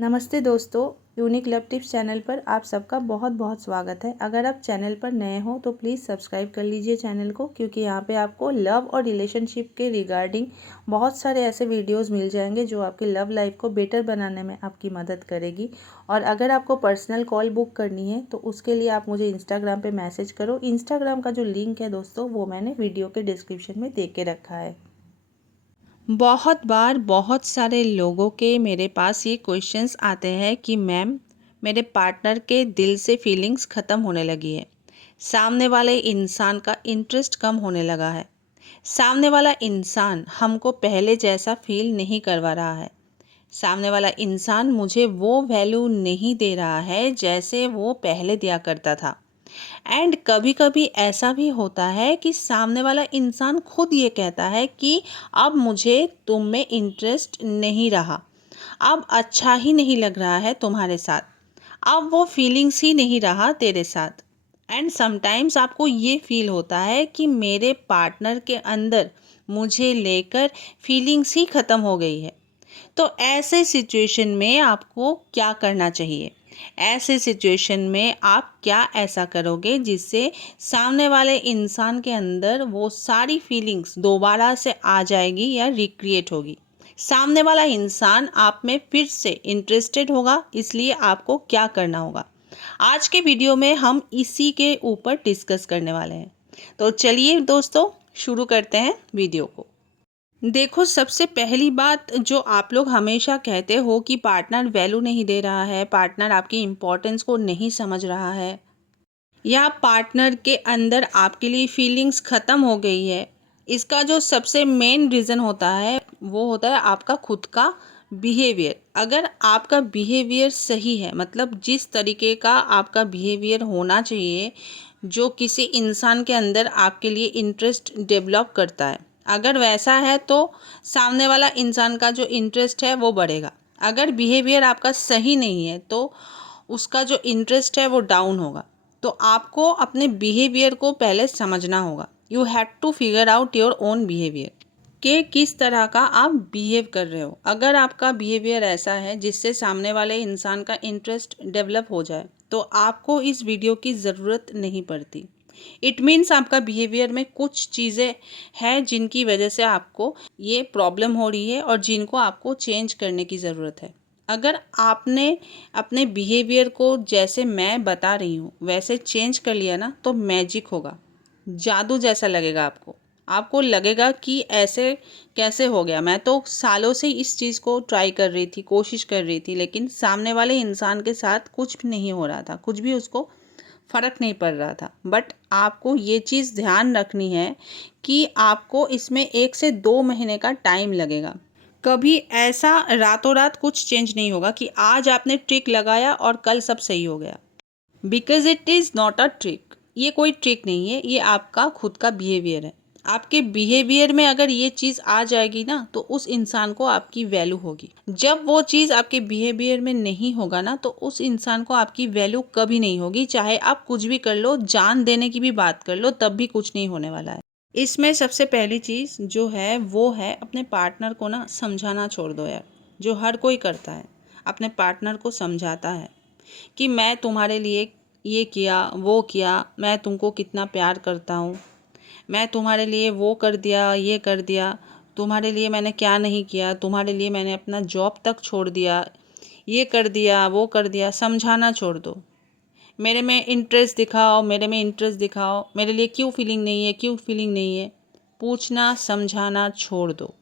नमस्ते दोस्तों, unique love tips channel पर आप सबका बहुत बहुत स्वागत है। अगर आप चैनल पर नए हो तो प्लीज़ सब्सक्राइब कर लीजिए चैनल को, क्योंकि यहाँ पे आपको लव और रिलेशनशिप के रिगार्डिंग बहुत सारे ऐसे वीडियोस मिल जाएंगे जो आपकी लव लाइफ को बेटर बनाने में आपकी मदद करेगी। और अगर आपको पर्सनल कॉल बुक करनी है तो उसके लिए आप मुझे इंस्टाग्राम पर मैसेज करो। इंस्टाग्राम का जो लिंक है दोस्तों, वो मैंने वीडियो के डिस्क्रिप्शन में दे के रखा है। बहुत बार बहुत सारे लोगों के मेरे पास ये क्वेश्चंस आते हैं कि मैम, मेरे पार्टनर के दिल से फीलिंग्स ख़त्म होने लगी है, सामने वाले इंसान का इंटरेस्ट कम होने लगा है, सामने वाला इंसान हमको पहले जैसा फील नहीं करवा रहा है, सामने वाला इंसान मुझे वो वैल्यू नहीं दे रहा है जैसे वो पहले दिया करता था। एंड कभी कभी ऐसा भी होता है कि सामने वाला इंसान खुद ये कहता है कि अब मुझे तुम में इंटरेस्ट नहीं रहा, अब अच्छा ही नहीं लग रहा है तुम्हारे साथ, अब वो फीलिंग्स ही नहीं रहा तेरे साथ। एंड समटाइम्स आपको ये फील होता है कि मेरे पार्टनर के अंदर मुझे लेकर फीलिंग्स ही ख़त्म हो गई है। तो ऐसे सिचुएशन में आपको क्या करना चाहिए? ऐसे सिचुएशन में आप क्या ऐसा करोगे जिससे सामने वाले इंसान के अंदर वो सारी फीलिंग्स दोबारा से आ जाएगी या रिक्रिएट होगी, सामने वाला इंसान आप में फिर से इंटरेस्टेड होगा? इसलिए आपको क्या करना होगा, आज के वीडियो में हम इसी के ऊपर डिस्कस करने वाले हैं। तो चलिए दोस्तों, शुरू करते हैं वीडियो को। देखो, सबसे पहली बात जो आप लोग हमेशा कहते हो कि पार्टनर वैल्यू नहीं दे रहा है, पार्टनर आपकी इम्पोर्टेंस को नहीं समझ रहा है, या पार्टनर के अंदर आपके लिए फीलिंग्स ख़त्म हो गई है, इसका जो सबसे मेन रीज़न होता है वो होता है आपका खुद का बिहेवियर। अगर आपका बिहेवियर सही है, मतलब जिस तरीके का आपका बिहेवियर होना चाहिए जो किसी इंसान के अंदर आपके लिए इंटरेस्ट डेवलप करता है, अगर वैसा है तो सामने वाला इंसान का जो इंटरेस्ट है वो बढ़ेगा। अगर बिहेवियर आपका सही नहीं है तो उसका जो इंटरेस्ट है वो डाउन होगा। तो आपको अपने बिहेवियर को पहले समझना होगा। You have to figure out your own behaviour कि किस तरह का आप बिहेव कर रहे हो। अगर आपका बिहेवियर ऐसा है जिससे सामने वाले इंसान का इंटरेस्ट डेवलप हो जाए तो आपको इस वीडियो की ज़रूरत नहीं पड़ती। इट मीन्स आपका बिहेवियर में कुछ चीज़ें हैं जिनकी वजह से आपको ये प्रॉब्लम हो रही है और जिनको आपको चेंज करने की ज़रूरत है। अगर आपने अपने बिहेवियर को जैसे मैं बता रही हूँ वैसे चेंज कर लिया ना तो मैजिक होगा, जादू जैसा लगेगा आपको। आपको लगेगा कि ऐसे कैसे हो गया, मैं तो सालों से इस चीज़ को ट्राई कर रही थी, कोशिश कर रही थी, लेकिन सामने वाले इंसान के साथ कुछ भी नहीं हो रहा था, कुछ भी उसको फ़र्क नहीं पड़ रहा था। बट आपको ये चीज़ ध्यान रखनी है कि आपको इसमें 1 से 2 महीने का टाइम लगेगा। कभी ऐसा रातों रात कुछ चेंज नहीं होगा कि आज आपने ट्रिक लगाया और कल सब सही हो गया। Because it is not a trick. ये कोई ट्रिक नहीं है, ये आपका खुद का बिहेवियर है। आपके बिहेवियर में अगर ये चीज़ आ जाएगी ना तो उस इंसान को आपकी वैल्यू होगी। जब वो चीज़ आपके बिहेवियर में नहीं होगा ना तो उस इंसान को आपकी वैल्यू कभी नहीं होगी। चाहे आप कुछ भी कर लो, जान देने की भी बात कर लो, तब भी कुछ नहीं होने वाला है। इसमें सबसे पहली चीज़ जो है वो है अपने पार्टनर को ना समझाना छोड़ दो यार। जो हर कोई करता है, अपने पार्टनर को समझाता है कि मैं तुम्हारे लिए ये किया, वो किया, मैं तुमको कितना प्यार करता हूँ, मैं तुम्हारे लिए वो कर दिया, ये कर दिया, तुम्हारे लिए मैंने क्या नहीं किया, तुम्हारे लिए मैंने अपना जॉब तक छोड़ दिया, ये कर दिया, वो कर दिया। समझाना छोड़ दो। मेरे में इंटरेस्ट दिखाओ, मेरे में इंटरेस्ट दिखाओ, मेरे लिए क्यों फीलिंग नहीं है, क्यों फीलिंग नहीं है, पूछना समझाना छोड़ दो।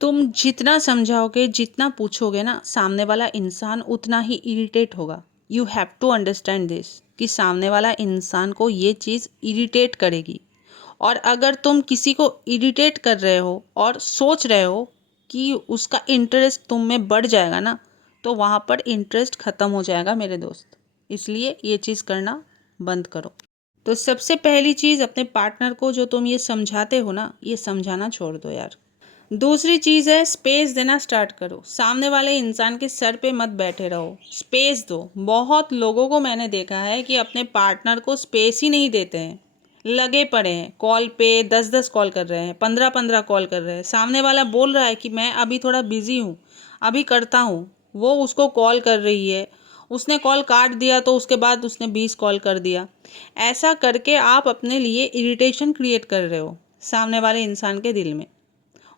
तुम जितना समझाओगे, जितना पूछोगे ना, सामने वाला इंसान उतना ही इरिटेट होगा। You have to understand this कि सामने वाला इंसान को ये चीज़ इरिटेट करेगी। और अगर तुम किसी को इरिटेट कर रहे हो और सोच रहे हो कि उसका इंटरेस्ट तुम में बढ़ जाएगा ना, तो वहाँ पर इंटरेस्ट ख़त्म हो जाएगा मेरे दोस्त। इसलिए ये चीज़ करना बंद करो। तो सबसे पहली चीज़, अपने पार्टनर को जो तुम ये समझाते हो ना, ये समझाना छोड़ दो यार। दूसरी चीज़ है, स्पेस देना स्टार्ट करो। सामने वाले इंसान के सर पे मत बैठे रहो, स्पेस दो। बहुत लोगों को मैंने देखा है कि अपने पार्टनर को स्पेस ही नहीं देते हैं, लगे पड़े हैं कॉल पे, 10-10 कॉल कर रहे हैं, 15-15 कॉल कर रहे हैं। सामने वाला बोल रहा है कि मैं अभी थोड़ा बिजी हूँ, अभी करता हूँ, वो उसको कॉल कर रही है, उसने कॉल काट दिया तो उसके बाद उसने 20 कॉल कर दिया। ऐसा करके आप अपने लिए इरिटेशन क्रिएट कर रहे हो सामने वाले इंसान के दिल में।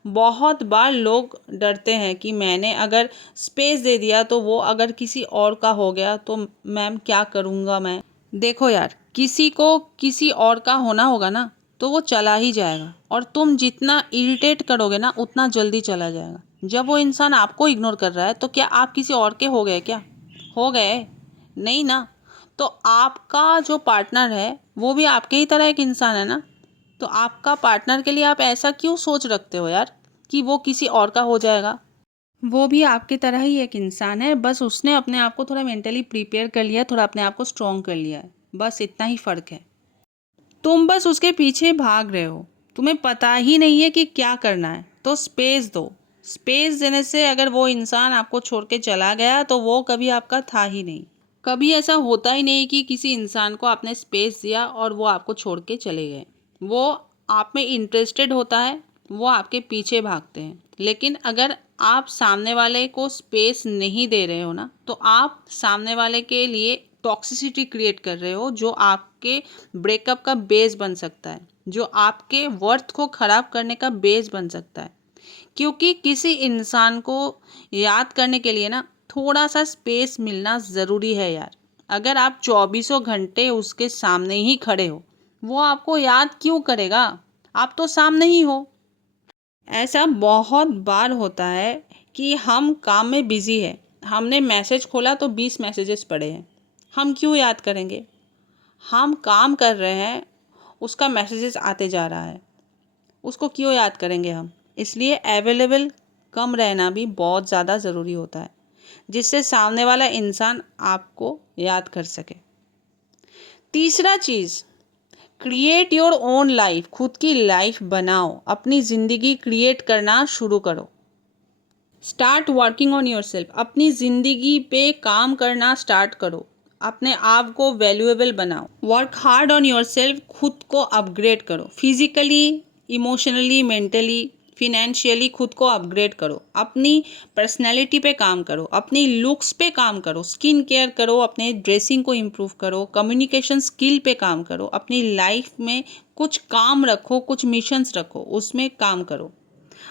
बहुत बार लोग डरते हैं कि मैंने अगर स्पेस दे दिया तो वो अगर किसी और का हो गया तो मैम क्या करूँगा मैं। देखो यार, किसी को किसी और का होना होगा ना तो वो चला ही जाएगा, और तुम जितना इरिटेट करोगे ना उतना जल्दी चला जाएगा। जब वो इंसान आपको इग्नोर कर रहा है तो क्या आप किसी और के हो गए क्या? हो गए? नहीं ना। तो आपका जो पार्टनर है वो भी आपके ही तरह एक इंसान है ना। तो आपका पार्टनर के लिए आप ऐसा क्यों सोच रखते हो यार कि वो किसी और का हो जाएगा? वो भी आपकी तरह ही एक इंसान है, बस उसने अपने आप को थोड़ा मेंटली प्रिपेयर कर लिया, थोड़ा अपने आप को स्ट्रॉन्ग कर लिया है, बस इतना ही फ़र्क है। तुम बस उसके पीछे भाग रहे हो, तुम्हें पता ही नहीं है कि क्या करना है। तो स्पेस दो। स्पेस देने से अगर वो इंसान आपको छोड़ के चला गया तो वो कभी आपका था ही नहीं। कभी ऐसा होता ही नहीं कि किसी इंसान को आपने स्पेस दिया और वो आपको छोड़ के चले गए। वो आप में इंटरेस्टेड होता है, वो आपके पीछे भागते हैं। लेकिन अगर आप सामने वाले को स्पेस नहीं दे रहे हो ना, तो आप सामने वाले के लिए टॉक्सिसिटी क्रिएट कर रहे हो, जो आपके ब्रेकअप का बेस बन सकता है, जो आपके वर्थ को ख़राब करने का बेस बन सकता है। क्योंकि किसी इंसान को याद करने के लिए ना थोड़ा सा स्पेस मिलना ज़रूरी है यार। अगर आप चौबीसों घंटे उसके सामने ही खड़े हो, वो आपको याद क्यों करेगा? आप तो सामने ही हो। ऐसा बहुत बार होता है कि हम काम में बिज़ी है, हमने मैसेज खोला तो 20 मैसेजेस पड़े हैं, हम क्यों याद करेंगे? हम काम कर रहे हैं, उसका मैसेजेस आते जा रहा है, उसको क्यों याद करेंगे हम? इसलिए अवेलेबल कम रहना भी बहुत ज़्यादा ज़रूरी होता है, जिससे सामने वाला इंसान आपको याद कर सके। तीसरा चीज़, क्रिएट योर ओन लाइफ। खुद की लाइफ बनाओ, अपनी ज़िंदगी क्रिएट करना शुरू करो। Start working on your self. अपनी ज़िंदगी पे काम करना स्टार्ट करो, अपने आप को वैल्यूएबल बनाओ। Work hard on your self. खुद को अपग्रेड करो, फिजिकली, इमोशनली, मेंटली, फिनेंशियली खुद को अपग्रेड करो। अपनी पर्सनैलिटी पे काम करो, अपनी लुक्स पे काम करो, स्किन केयर करो, अपने ड्रेसिंग को इम्प्रूव करो, कम्युनिकेशन स्किल पे काम करो। अपनी लाइफ में कुछ काम रखो, कुछ मिशंस रखो, उसमें काम करो।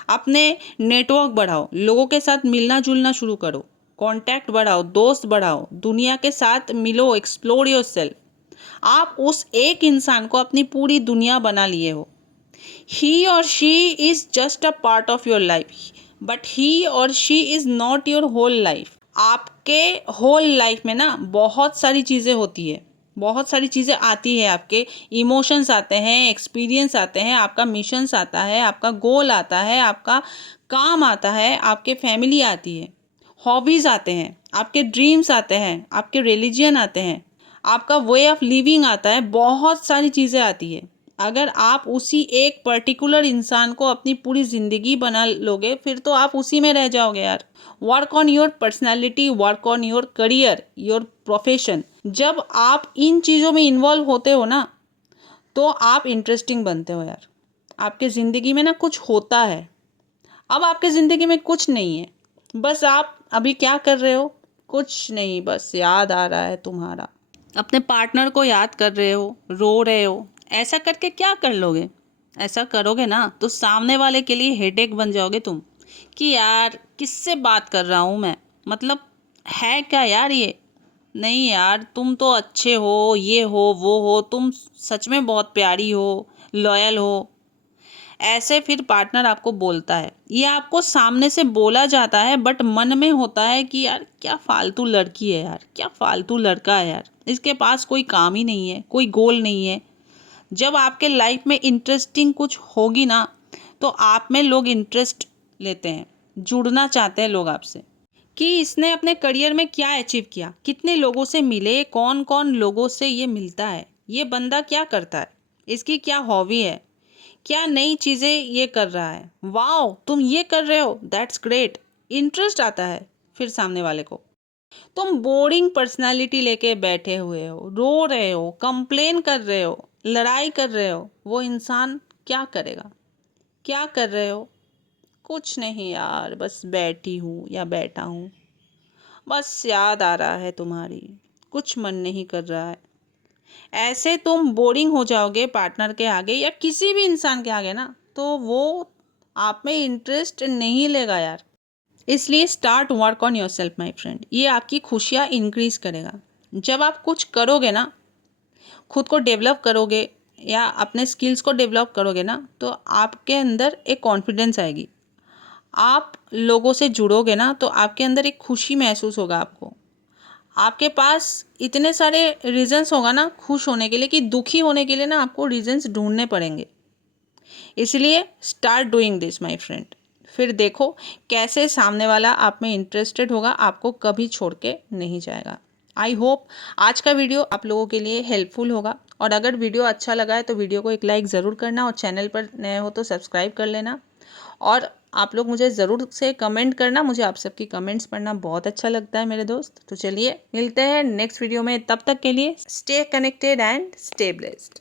अपने नेटवर्क बढ़ाओ, लोगों के साथ मिलना जुलना शुरू करो, कांटेक्ट बढ़ाओ, दोस्त बढ़ाओ, दुनिया के साथ मिलो, एक्सप्लोर योरसेल्फ। आप उस एक इंसान को अपनी पूरी दुनिया बना लिए हो। He or she is just a part of your life, but he or she is not your whole life. आपके होल लाइफ में ना बहुत सारी चीज़ें होती है, बहुत सारी चीज़ें आती है। आपके इमोशंस आते हैं, एक्सपीरियंस आते हैं, आपका मिशंस आता है, आपका गोल आता है, आपका काम आता है, आपके फैमिली आती है, हॉबीज़ आते हैं, आपके ड्रीम्स आते हैं, आपके रिलीजन आते हैं, आपका वे ऑफ लिविंग आता है, बहुत सारी चीज़ें आती है। अगर आप उसी एक पर्टिकुलर इंसान को अपनी पूरी ज़िंदगी बना लोगे फिर तो आप उसी में रह जाओगे यार। Work on your personality, work on your career, your profession. जब आप इन चीज़ों में इन्वॉल्व होते हो ना तो आप इंटरेस्टिंग बनते हो यार। आपके ज़िंदगी में ना कुछ होता है। अब आपके ज़िंदगी में कुछ नहीं है, बस आप अभी क्या कर रहे हो? कुछ नहीं, बस याद आ रहा है तुम्हारा, अपने पार्टनर को याद कर रहे हो, रो रहे हो। ऐसा करके क्या कर लोगे? ऐसा करोगे ना तो सामने वाले के लिए हेडेक बन जाओगे तुम, कि यार किससे बात कर रहा हूँ मैं, मतलब है क्या यार ये। नहीं यार, तुम तो अच्छे हो, ये हो वो हो, तुम सच में बहुत प्यारी हो, लॉयल हो। ऐसे फिर पार्टनर आपको बोलता है, ये आपको सामने से बोला जाता है बट मन में होता है कि यार क्या फालतू लड़की है यार, क्या फालतू लड़का है यार, इसके पास कोई काम ही नहीं है, कोई गोल नहीं है। जब आपके लाइफ में इंटरेस्टिंग कुछ होगी ना तो आप में लोग इंटरेस्ट लेते हैं, जुड़ना चाहते हैं लोग आपसे, कि इसने अपने करियर में क्या अचीव किया, कितने लोगों से मिले, कौन कौन लोगों से ये मिलता है, ये बंदा क्या करता है, इसकी क्या हॉबी है, क्या नई चीज़ें ये कर रहा है, वाओ तुम ये कर रहे हो, दैट्स ग्रेट। इंटरेस्ट आता है फिर सामने वाले को। तुम बोरिंग पर्सनालिटी लेके बैठे हुए हो, रो रहे हो, कंप्लेन कर रहे हो, लड़ाई कर रहे हो, वो इंसान क्या करेगा? क्या कर रहे हो? कुछ नहीं यार, बस बैठी हूँ या बैठा हूँ। बस याद आ रहा है तुम्हारी, कुछ मन नहीं कर रहा है। ऐसे तुम बोरिंग हो जाओगे पार्टनर के आगे या किसी भी इंसान के आगे ना, तो वो आप में इंटरेस्ट नहीं लेगा यार। इसलिए start work on your self my friend. ये आपकी खुशियाँ इंक्रीज करेगा। जब आप कुछ करोगे ना, खुद को डेवलप करोगे या अपने स्किल्स को डेवलप करोगे ना, तो आपके अंदर एक कॉन्फिडेंस आएगी। आप लोगों से जुड़ोगे ना, तो आपके अंदर एक खुशी महसूस होगा आपको। आपके पास इतने सारे रीजंस होगा ना खुश होने के लिए, कि दुखी होने के लिए ना आपको रीजंस ढूंढने पड़ेंगे। इसलिए start doing this my friend. फिर देखो कैसे सामने वाला आप में इंटरेस्टेड होगा, आपको कभी छोड़ के नहीं जाएगा। आई होप आज का वीडियो आप लोगों के लिए हेल्पफुल होगा, और अगर वीडियो अच्छा लगा है तो वीडियो को एक लाइक ज़रूर करना, और चैनल पर नए हो तो सब्सक्राइब कर लेना। और आप लोग मुझे ज़रूर से कमेंट करना, मुझे आप सबकी कमेंट्स पढ़ना बहुत अच्छा लगता है मेरे दोस्त। तो चलिए मिलते हैं नेक्स्ट वीडियो में, तब तक के लिए stay connected and stay blessed.